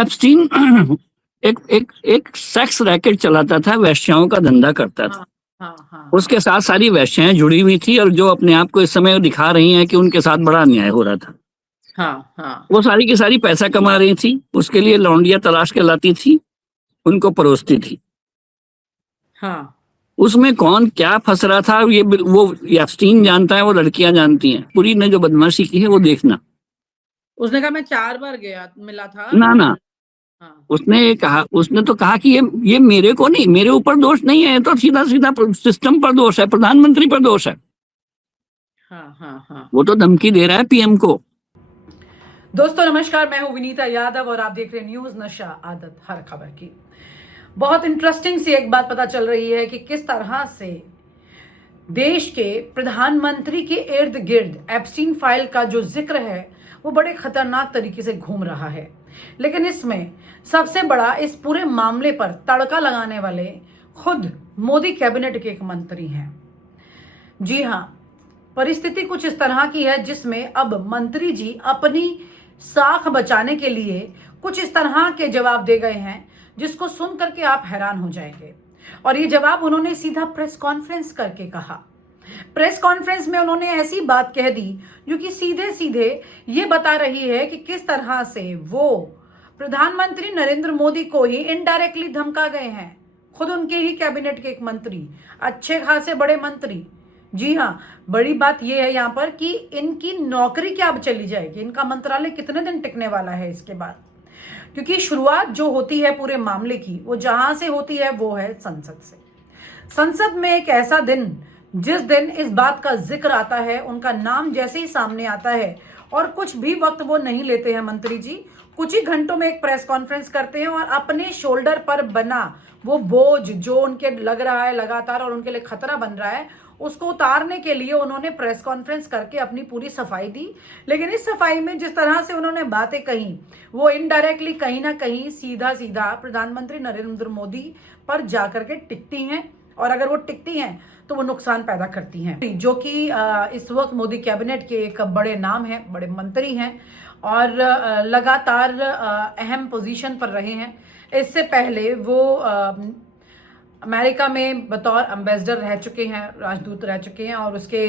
Epstein एक एक एक सेक्स रैकेट चलाता था, वेश्याओं का धंधा करता था। उसके साथ सारी वेश्याएं जुड़ी हुई थी और जो अपने आप को इस समय दिखा रही हैं कि उनके साथ बड़ा अन्याय हो रहा था। वो सारी की सारी पैसा कमा रही थी, उसके लिए लौंडिया तलाश के लाती थी, उनको परोसती थी। उसमें कौन क्या फंस रहा था ये वो एप्स्टीन जानता है, वो लड़कियां जानती हैं। पुरी ने जो बदमाशी की है वो देखना। उसने कहा मैं 4 बार गया मिला था ना उसने तो कहा कि ये मेरे को नहीं, मेरे ऊपर दोष नहीं है, तो सीधा सीधा सिस्टम पर दोष है, प्रधानमंत्री पर दोष है। वो तो धमकी दे रहा है पीएम को। दोस्तों नमस्कार, मैं हूं विनीता यादव और आप देख रहे हैं न्यूज नशा आदत हर खबर की। बहुत इंटरेस्टिंग सी एक बात पता चल रही है कि किस तरह से देश के प्रधानमंत्री के इर्द गिर्द एप्स्टीन फाइल का जो जिक्र है वो बड़े खतरनाक तरीके से घूम रहा है। लेकिन इसमें सबसे बड़ा इस पूरे मामले पर तड़का लगाने वाले खुद मोदी कैबिनेट के एक मंत्री हैं। जी हां, परिस्थिति कुछ इस तरह की है जिसमें अब मंत्री जी अपनी साख बचाने के लिए कुछ इस तरह के जवाब दे गए हैं जिसको सुन करके आप हैरान हो जाएंगे। और ये जवाब उन्होंने सीधा प्रेस कॉन्फ्रेंस करके कहा। प्रेस कॉन्फ्रेंस में उन्होंने ऐसी बात कह दी जो कि सीधे सीधे ये बता रही है कि किस तरह से वो प्रधानमंत्री नरेंद्र मोदी को ही इनडायरेक्टली धमका गए हैं। खुद उनके ही कैबिनेट के एक मंत्री, अच्छे खासे बड़े मंत्री। जी हाँ, बड़ी बात यह है यहाँ पर कि इनकी नौकरी क्या अब चली जाएगी, इनका मंत्रालय कितने दिन टिकने वाला है इसके बाद। क्योंकि शुरुआत जो होती है पूरे मामले की वो जहां से होती है वो है संसद से। संसद में एक ऐसा दिन जिस दिन इस बात का जिक्र आता है, उनका नाम जैसे ही सामने आता है और कुछ भी वक्त वो नहीं लेते हैं मंत्री जी, कुछ ही घंटों में एक प्रेस कॉन्फ्रेंस करते हैं और अपने शोल्डर पर बना वो बोझ जो उनके लग रहा है लगातार और उनके लिए खतरा बन रहा है, उसको उतारने के लिए उन्होंने प्रेस कॉन्फ्रेंस करके अपनी पूरी सफाई दी। लेकिन इस सफाई में जिस तरह से उन्होंने बातें कही वो इनडायरेक्टली कहीं ना कहीं सीधा सीधा प्रधानमंत्री नरेंद्र मोदी पर जाकर के टिकती हैं, और अगर वो टिकती हैं तो वो नुकसान पैदा करती हैं, जो कि इस वक्त मोदी कैबिनेट के एक बड़े नाम हैं, बड़े मंत्री हैं और लगातार अहम पोजीशन पर रहे हैं। इससे पहले वो अमेरिका में बतौर एम्बेसडर रह चुके हैं, राजदूत रह चुके हैं, और उसके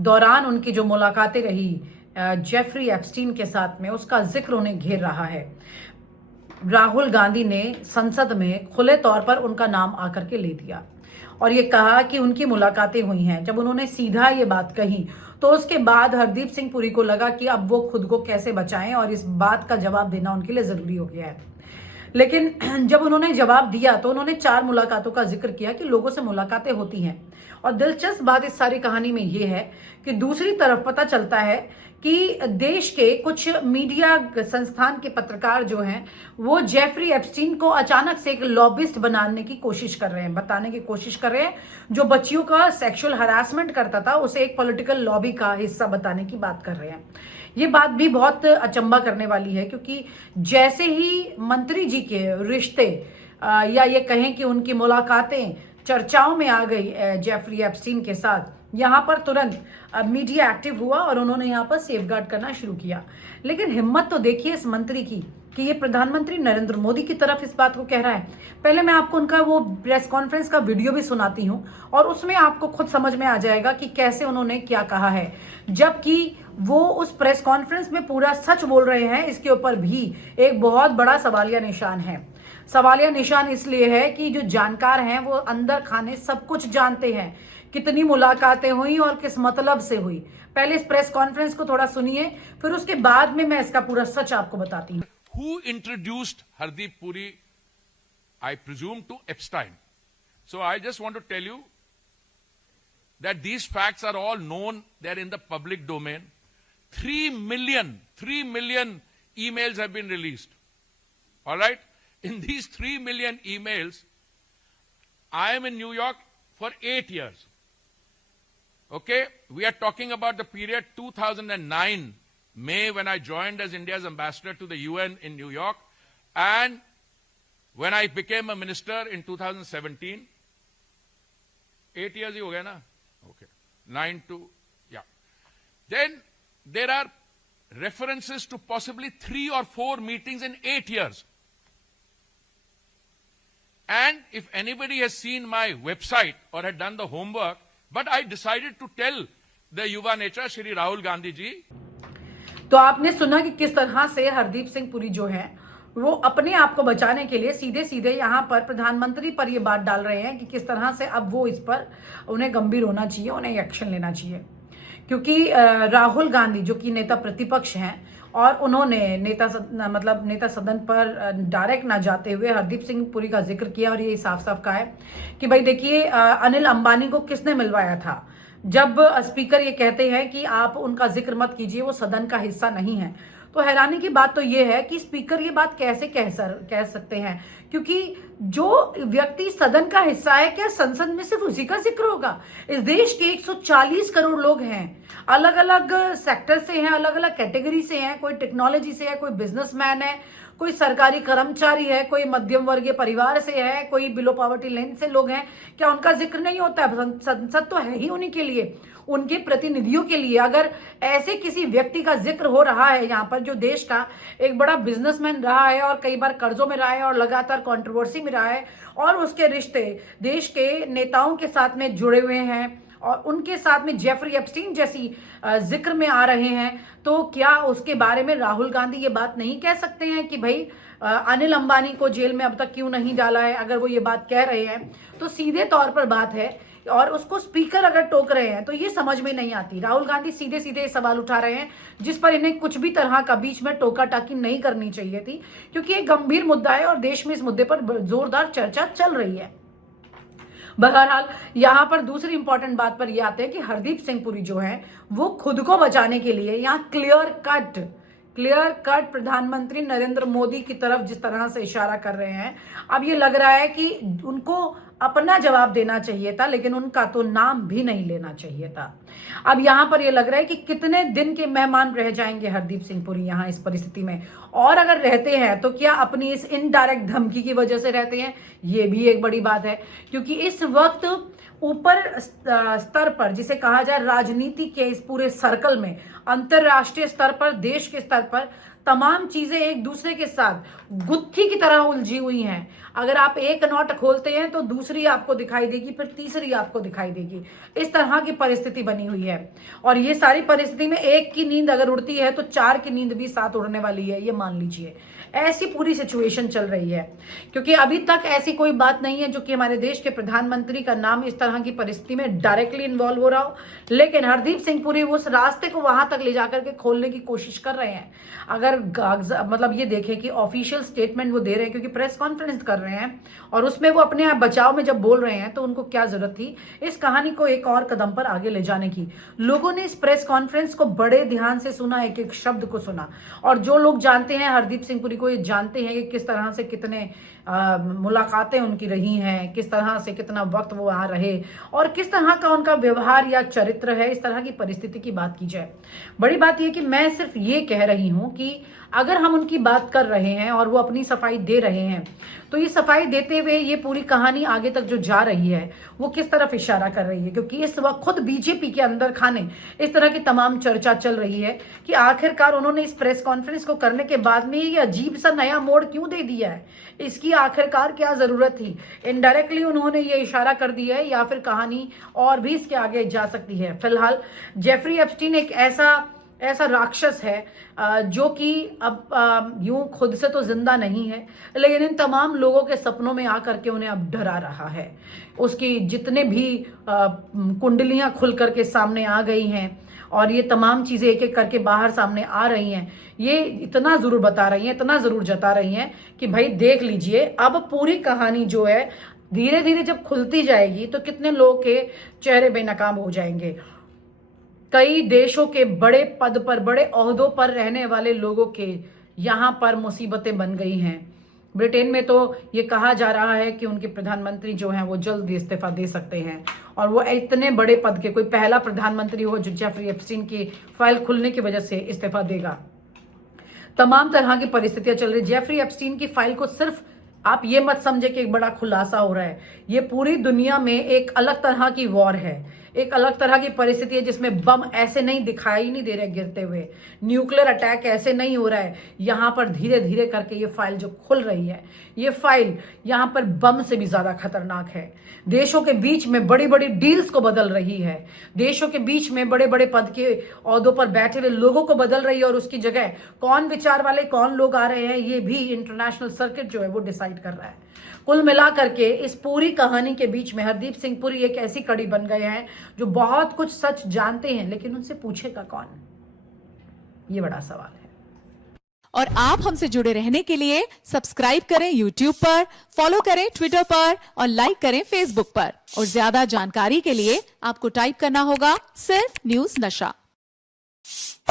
दौरान उनकी जो मुलाकातें रही जेफरी एप्स्टीन के साथ में, उसका जिक्र उन्हें घेर रहा है। राहुल गांधी ने संसद में खुले तौर पर उनका नाम आकर के ले दिया और ये कहा कि उनकी मुलाकातें हुई हैं। जब उन्होंने सीधा ये बात कही तो उसके बाद हरदीप सिंह पुरी को लगा कि अब वो खुद को कैसे बचाएं और इस बात का जवाब देना उनके लिए जरूरी हो गया है। लेकिन जब उन्होंने जवाब दिया तो उन्होंने 4 मुलाकातों का जिक्र किया कि लोगों से मुलाकातें होती हैं। और दिलचस्प बात इस सारी कहानी में ये है कि दूसरी तरफ पता चलता है कि देश के कुछ मीडिया संस्थान के पत्रकार जो हैं वो जेफरी एप्स्टीन को अचानक से एक लॉबिस्ट बनाने की कोशिश कर रहे हैं, बताने की कोशिश कर रहे हैं। जो बच्चियों का सेक्सुअल हरासमेंट करता था उसे एक पॉलिटिकल लॉबी का हिस्सा बताने की बात कर रहे हैं। ये बात भी बहुत अचंभा करने वाली है क्योंकि जैसे ही मंत्री जी के रिश्ते या ये कहें कि उनकी मुलाकातें चर्चाओं में आ गई जेफरी एप्स्टीन के साथ, यहाँ पर तुरंत मीडिया एक्टिव हुआ और उन्होंने यहाँ पर सेफगार्ड करना शुरू किया। लेकिन हिम्मत तो देखिए इस मंत्री की कि ये प्रधानमंत्री नरेंद्र मोदी की तरफ इस बात को कह रहा है। पहले मैं आपको उनका वो प्रेस कॉन्फ्रेंस का वीडियो भी सुनाती हूँ और उसमें आपको खुद समझ में आ जाएगा कि कैसे उन्होंने क्या कहा है, जबकि वो उस प्रेस कॉन्फ्रेंस में पूरा सच बोल रहे हैं। इसके ऊपर भी एक बहुत बड़ा सवालिया निशान है। सवालिया निशान इसलिए है कि जो जानकार हैं वो अंदर खाने सब कुछ जानते हैं, कितनी मुलाकातें हुई और किस मतलब से हुई। पहले इस प्रेस कॉन्फ्रेंस को थोड़ा सुनिए, फिर उसके बाद में मैं इसका पूरा सच आपको बताती हूँ। Who introduced Hardeep Puri, I presume, to Epstein? So I just want to tell you that these facts are all known. They're in the public domain. 3 million emails have been released. All right? In these 3 million emails, I am in New York for 8 years. Okay? We are talking about the period 2009, May, when I joined as India's ambassador to the UN in New York, and when I became a minister in 2017. 8 years hi ho gaya na? Okay. 9 to, yeah. Then there are references to possibly 3 or 4 meetings in 8 years. And if anybody has seen my website or had done the homework, but I decided to tell the Yuva Netra, Shri Rahul Gandhi ji. तो आपने सुना कि किस तरह से हरदीप सिंह पुरी जो है वो अपने आप को बचाने के लिए सीधे सीधे यहाँ पर प्रधानमंत्री पर ये बात डाल रहे हैं कि किस तरह से अब वो इस पर उन्हें गंभीर होना चाहिए, उन्हें एक्शन लेना चाहिए। क्योंकि राहुल गांधी जो कि नेता प्रतिपक्ष हैं और उन्होंने नेता सदन पर डायरेक्ट ना जाते हुए हरदीप सिंह पुरी का जिक्र किया और ये साफ साफ कहा है कि भाई देखिए अनिल अंबानी को किसने मिलवाया था। जब स्पीकर ये कहते हैं कि आप उनका जिक्र मत कीजिए, वो सदन का हिस्सा नहीं है, तो हैरानी की बात तो ये है कि स्पीकर ये बात कैसे कह सकते हैं, क्योंकि जो व्यक्ति सदन का हिस्सा है क्या संसद में सिर्फ उसी का जिक्र होगा? इस देश के 140 करोड़ लोग हैं, अलग अलग सेक्टर से हैं, अलग अलग कैटेगरी से हैं, कोई टेक्नोलॉजी से है, कोई बिजनेसमैन है, कोई सरकारी कर्मचारी है, कोई मध्यम वर्गीय परिवार से है, कोई बिलो पॉवर्टी लाइन से लोग हैं। क्या उनका जिक्र नहीं होता है? संसद तो है ही उन्हीं के लिए, उनके प्रतिनिधियों के लिए। अगर ऐसे किसी व्यक्ति का जिक्र हो रहा है यहाँ पर जो देश का एक बड़ा बिजनेसमैन रहा है और कई बार कर्जों में रहा है और लगातार कंट्रोवर्सी में रहा है और उसके रिश्ते देश के नेताओं के साथ में जुड़े हुए हैं और उनके साथ में जेफरी एप्स्टीन जैसी जिक्र में आ रहे हैं, तो क्या उसके बारे में राहुल गांधी ये बात नहीं कह सकते हैं कि भाई अनिल अंबानी को जेल में अब तक क्यों नहीं डाला है? अगर वो ये बात कह रहे हैं तो सीधे तौर पर बात है और उसको स्पीकर अगर टोक रहे हैं तो ये समझ में नहीं आती। राहुल गांधी सीधे सीधे सवाल उठा रहे हैं जिस पर इन्हें कुछ भी तरह का बीच में टोका टाकी नहीं करनी चाहिए थी, क्योंकि एक गंभीर मुद्दा है और देश में इस मुद्दे पर जोरदार चर्चा चल रही है। बहरहाल यहाँ पर दूसरी इंपॉर्टेंट बात पर यह आते हैं कि हरदीप सिंह पुरी जो है वो खुद को बचाने के लिए यहाँ क्लियर कट प्रधानमंत्री नरेंद्र मोदी की तरफ जिस तरह से इशारा कर रहे हैं, अब ये लग रहा है कि उनको अपना जवाब देना चाहिए था, लेकिन उनका तो नाम भी नहीं लेना चाहिए था। अब यहाँ पर ये लग रहा है कि कितने दिन के मेहमान रह जाएंगे हरदीप सिंह पुरी यहाँ इस परिस्थिति में, और अगर रहते हैं तो क्या अपनी इस इनडायरेक्ट धमकी की वजह से रहते हैं? ये भी एक बड़ी बात है, क्योंकि इस वक्त ऊपर स्तर पर जिसे कहा जाए राजनीति के इस पूरे सर्कल में, अंतरराष्ट्रीय स्तर पर, देश के स्तर पर तमाम चीजें एक दूसरे के साथ गुत्थी की तरह उलझी हुई हैं। अगर आप एक नोट खोलते हैं तो दूसरी आपको दिखाई देगी, फिर तीसरी आपको दिखाई देगी। इस तरह की परिस्थिति बनी हुई है और ये सारी परिस्थिति में एक की नींद अगर उड़ती है तो चार की नींद भी साथ उड़ने वाली है, ये मान लीजिए। ऐसी पूरी सिचुएशन चल रही है, क्योंकि अभी तक ऐसी कोई बात नहीं है जो कि हमारे देश के प्रधानमंत्री का नाम इस तरह की परिस्थिति में डायरेक्टली इन्वॉल्व हो रहा हो, लेकिन हरदीप सिंह पुरी उस रास्ते को वहां तक ले जाकर के खोलने की कोशिश कर रहे हैं। अगर ये देखें कि ऑफिशियल स्टेटमेंट वो दे रहे हैं, क्योंकि प्रेस कॉन्फ्रेंस कर रहे हैं और उसमें वो अपने आप बचाव में जब बोल रहे हैं तो उनको क्या जरूरत थी इस कहानी को एक और कदम पर आगे ले जाने की। लोगों ने इस प्रेस कॉन्फ्रेंस को बड़े ध्यान से सुना, एक एक शब्द को सुना, और जो लोग जानते हैं हरदीप सिंह पुरी को, ये जानते हैं कि किस तरह से कितने मुलाकातें उनकी रही हैं, किस तरह से कितना वक्त वो वहाँ रहे और किस तरह का उनका व्यवहार या चरित्र है। इस तरह की परिस्थिति की बात की जाए, बड़ी बात यह कि मैं सिर्फ ये कह रही हूँ कि अगर हम उनकी बात कर रहे हैं और वो अपनी सफाई दे रहे हैं, तो ये सफाई देते हुए ये पूरी कहानी आगे तक जो जा रही है वो किस तरफ इशारा कर रही है, क्योंकि इस वक्त खुद बीजेपी के अंदर खाने इस तरह की तमाम चर्चा चल रही है कि आखिरकार उन्होंने इस प्रेस कॉन्फ्रेंस को करने के बाद में ये अजीब सा नया मोड़ क्यों दे दिया है, इसकी आखिरकार क्या जरूरत थी। इनडायरेक्टली उन्होंने ये इशारा कर दिया है या फिर कहानी और भी इसके आगे जा सकती है। फिलहाल जेफरी एप्स्टीन एक ऐसा राक्षस है जो कि अब यूं खुद से तो जिंदा नहीं है, लेकिन इन तमाम लोगों के सपनों में आकर के उन्हें अब डरा रहा है। उसकी जितने भी कुंडलियां खुल करके सामने आ गई हैं और ये तमाम चीज़ें एक एक करके बाहर सामने आ रही हैं, ये इतना ज़रूर बता रही हैं, इतना ज़रूर जता रही हैं कि भाई देख लीजिए, अब पूरी कहानी जो है धीरे धीरे जब खुलती जाएगी तो कितने लोगों के चेहरे बेनकाब हो जाएंगे। कई देशों के बड़े पद पर, बड़े ओहदों पर रहने वाले लोगों के यहाँ पर मुसीबतें बन गई हैं। ब्रिटेन में तो ये कहा जा रहा है कि उनके प्रधानमंत्री जो हैं वो जल्द इस्तीफा दे सकते हैं, और वो इतने बड़े पद के कोई पहला प्रधानमंत्री हो जो जेफरी एप्स्टीन की फाइल खुलने की वजह से इस्तीफा देगा। तमाम तरह की परिस्थितियां चल रही। जेफरी एप्स्टीन की फाइल को सिर्फ आप ये मत समझे कि एक बड़ा खुलासा हो रहा है। ये पूरी दुनिया में एक अलग तरह की वॉर है, एक अलग तरह की परिस्थिति है जिसमें बम ऐसे नहीं दिखाई नहीं दे रहे गिरते हुए, न्यूक्लियर अटैक ऐसे नहीं हो रहा है। यहाँ पर धीरे धीरे करके ये फाइल जो खुल रही है, ये फाइल यहाँ पर बम से भी ज्यादा खतरनाक है। देशों के बीच में बड़ी बड़ी डील्स को बदल रही है, देशों के बीच में बड़े बड़े पद के ओहदों पर बैठे हुए लोगों को बदल रही है, और उसकी जगह कौन विचार वाले कौन लोग आ रहे हैं ये भी इंटरनेशनल सर्किट जो है वो डिसाइड कर रहा है। कुल मिलाकर के इस पूरी कहानी के बीच में हरदीप सिंह पुरी एक ऐसी कड़ी बन गए हैं जो बहुत कुछ सच जानते हैं, लेकिन उनसे पूछेगा कौन, ये बड़ा सवाल है। और आप हमसे जुड़े रहने के लिए सब्सक्राइब करें YouTube पर, फॉलो करें Twitter पर और लाइक करें Facebook पर। और ज्यादा जानकारी के लिए आपको टाइप करना होगा सिर्फ न्यूज़ नशा।